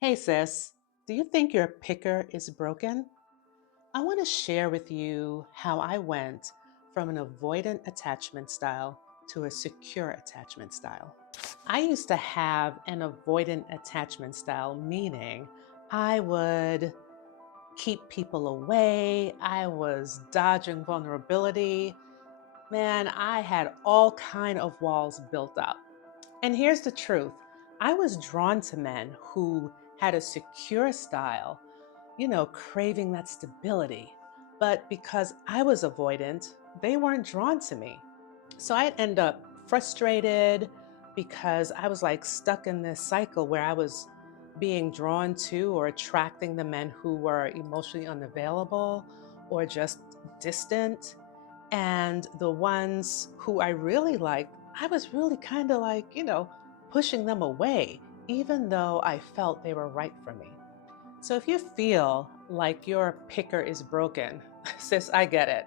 Hey sis, do you think your picker is broken? I want to share with you how I went from an avoidant attachment style to a secure attachment style. I used to have an avoidant attachment style, meaning I would keep people away, I was dodging vulnerability. Man, I had all kind of walls built up. And here's the truth. I was drawn to men who had a secure style, craving that stability. But because I was avoidant, they weren't drawn to me. So I'd end up frustrated because I was like stuck in this cycle where I was being drawn to or attracting the men who were emotionally unavailable or just distant. And the ones who I really liked, I was really kind of like, pushing them away, even though I felt they were right for me. So if you feel like your picker is broken, sis, I get it.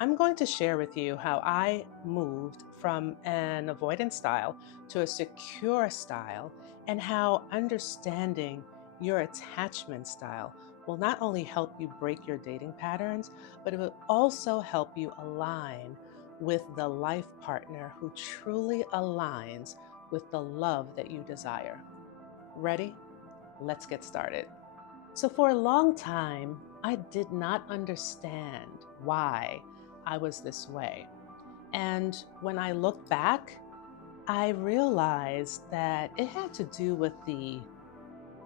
I'm going to share with you how I moved from an avoidant style to a secure style and how understanding your attachment style will not only help you break your dating patterns, but it will also help you align with the life partner who truly aligns with the love that you desire. Ready? Let's get started. So, for a long time, I did not understand why I was this way. And when I look back, I realized that it had to do with the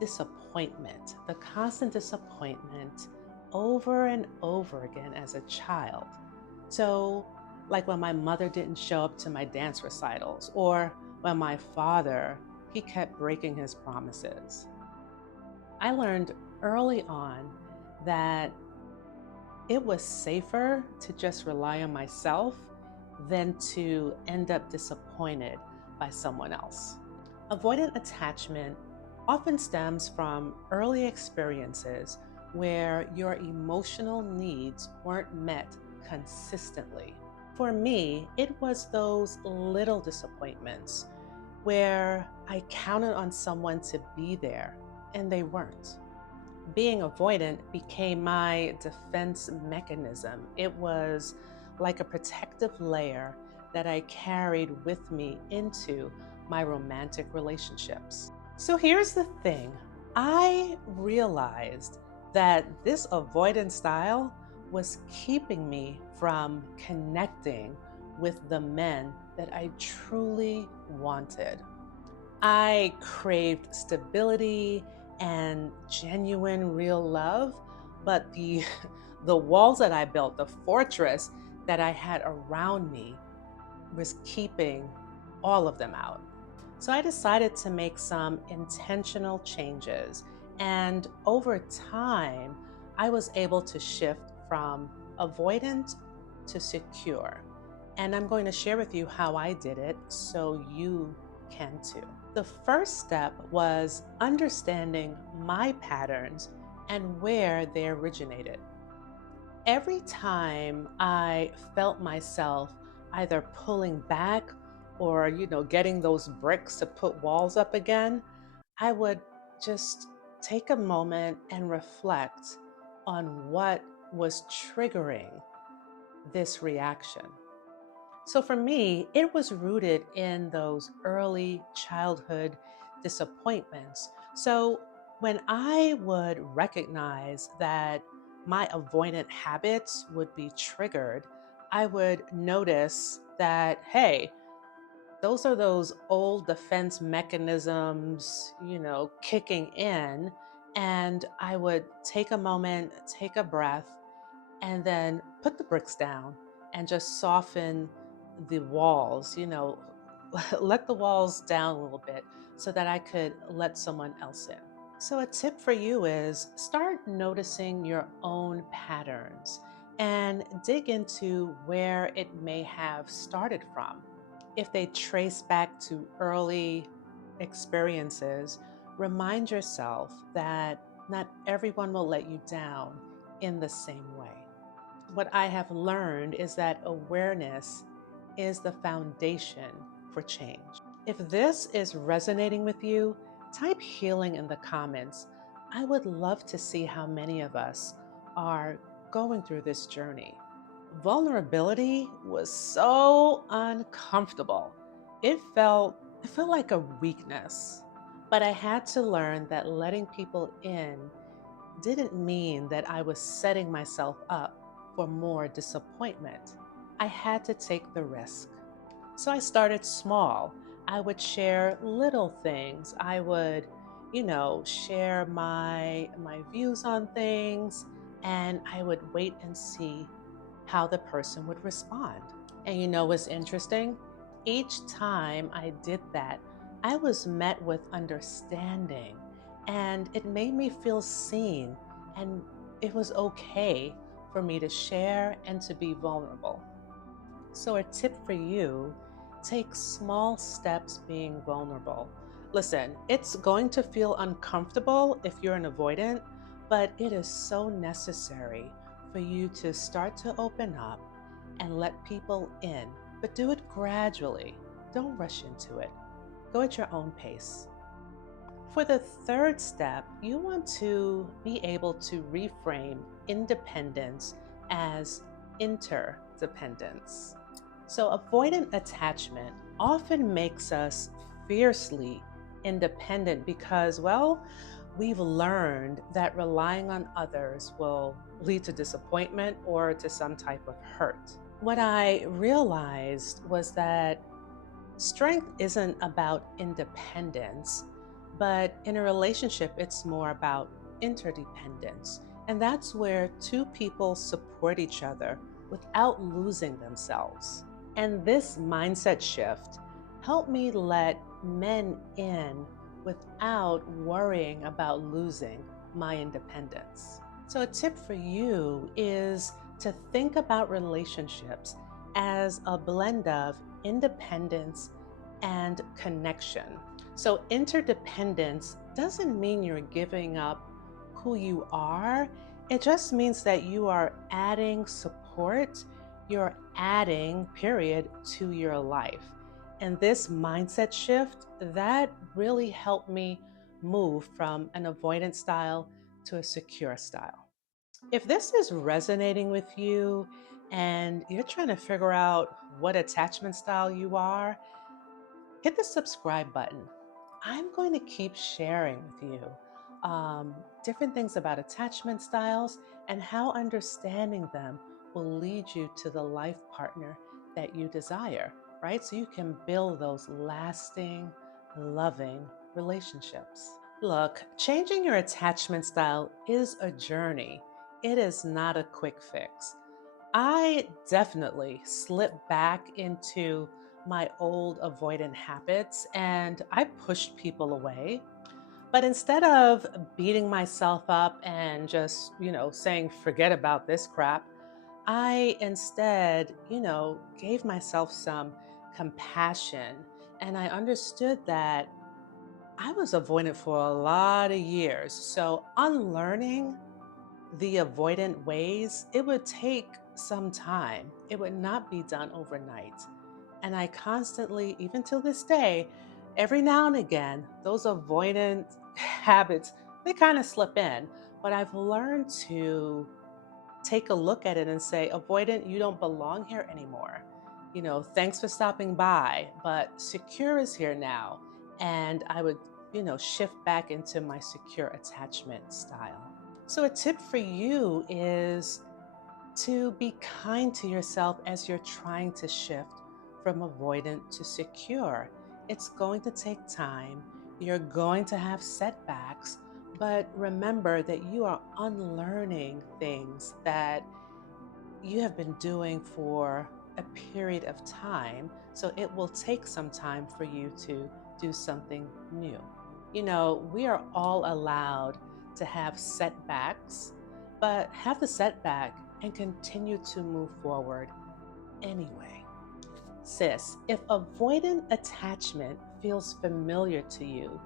disappointment, the constant disappointment over and over again as a child. So, like when my mother didn't show up to my dance recitals, or when my father, he kept breaking his promises. I learned early on that it was safer to just rely on myself than to end up disappointed by someone else. Avoidant attachment often stems from early experiences where your emotional needs weren't met consistently. For me, it was those little disappointments where I counted on someone to be there and they weren't. Being avoidant became my defense mechanism. It was like a protective layer that I carried with me into my romantic relationships. So here's the thing, I realized that this avoidant style was keeping me from connecting with the men that I truly wanted. I craved stability and genuine real love, but the the walls that I built, the fortress that I had around me was keeping all of them out. So I decided to make some intentional changes, and over time, I was able to shift from avoidant to secure. And I'm going to share with you how I did it so you can too. The first step was understanding my patterns and where they originated. Every time I felt myself either pulling back or, getting those bricks to put walls up again, I would just take a moment and reflect on what was triggering this reaction. So for me, it was rooted in those early childhood disappointments. So when I would recognize that my avoidant habits would be triggered, I would notice that, hey, those are those old defense mechanisms, kicking in. And I would take a moment, take a breath, and then put the bricks down and just soften the walls, let the walls down a little bit so that I could let someone else in. So, a tip for you is start noticing your own patterns and dig into where it may have started from. If they trace back to early experiences, remind yourself that not everyone will let you down in the same way. What I have learned is that awareness is the foundation for change. If this is resonating with you, Type healing in the comments. I would love to see how many of us are going through this journey. Vulnerability was so uncomfortable. It felt like a weakness. But I had to learn that letting people in didn't mean that I was setting myself up for more disappointment. I had to take the risk. So I started small. I would share little things. I would, share my views on things, and I would wait and see how the person would respond. And you know what's interesting? Each time I did that, I was met with understanding, and it made me feel seen, and it was okay for me to share and to be vulnerable. So, a tip for you: take small steps being vulnerable. Listen, it's going to feel uncomfortable if you're an avoidant, but it is so necessary for you to start to open up and let people in. But do it gradually. Don't rush into it. Go at your own pace. For the third step, you want to be able to reframe independence as interdependence. So, avoidant attachment often makes us fiercely independent because, well, we've learned that relying on others will lead to disappointment or to some type of hurt. What I realized was that strength isn't about independence, but in a relationship, it's more about interdependence. And that's where two people support each other without losing themselves. And this mindset shift helped me let men in without worrying about losing my independence. So, a tip for you is to think about relationships as a blend of independence and connection. So, interdependence doesn't mean you're giving up who you are, it just means that you are adding support, you're adding, period, to your life. And this mindset shift, that really helped me move from an avoidant style to a secure style. If this is resonating with you and you're trying to figure out what attachment style you are, hit the subscribe button. I'm going to keep sharing with you different things about attachment styles and how understanding them will lead you to the life partner that you desire, right? So you can build those lasting, loving relationships. Look, changing your attachment style is a journey. It is not a quick fix. I definitely slipped back into my old avoidant habits and I pushed people away. But instead of beating myself up and just, saying, forget about this crap, I instead, gave myself some compassion. And I understood that I was avoidant for a lot of years. So unlearning the avoidant ways, it would take some time. It would not be done overnight. And I constantly, even till this day, every now and again, those avoidant habits, they kind of slip in. But I've learned to take a look at it and say, avoidant, you don't belong here anymore. Thanks for stopping by, but secure is here now. And I would, shift back into my secure attachment style. So, a tip for you is to be kind to yourself as you're trying to shift from avoidant to secure. It's going to take time. You're going to have setbacks, but remember that you are unlearning things that you have been doing for a period of time. So it will take some time for you to do something new. We are all allowed to have setbacks, but have the setback and continue to move forward anyway. Sis, if avoidant attachment feels familiar to you,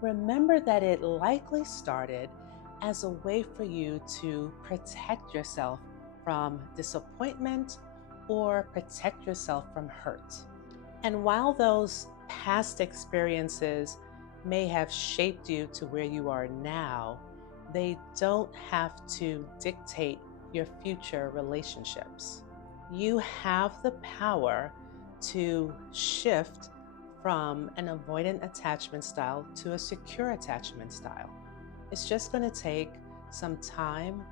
remember that it likely started as a way for you to protect yourself from disappointment or protect yourself from hurt. And while those past experiences may have shaped you to where you are now, they don't have to dictate your future relationships. You have the power to shift from an avoidant attachment style to a secure attachment style. It's just going to take some time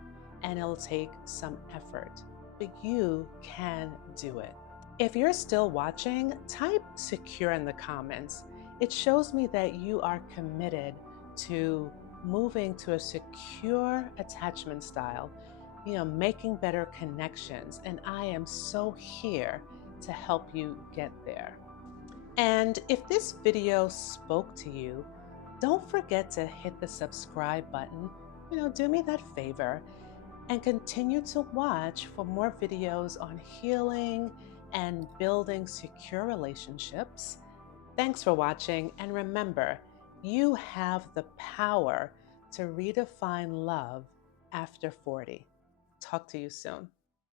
and it'll take some effort, but you can do it. If you're still watching, type secure in the comments. It shows me that you are committed to moving to a secure attachment style, making better connections. And I am so here to help you get there. And if this video spoke to you, don't forget to hit the subscribe button. Do me that favor and continue to watch for more videos on healing and building secure relationships. Thanks for watching, and remember, you have the power to redefine love after 40. Talk to you soon.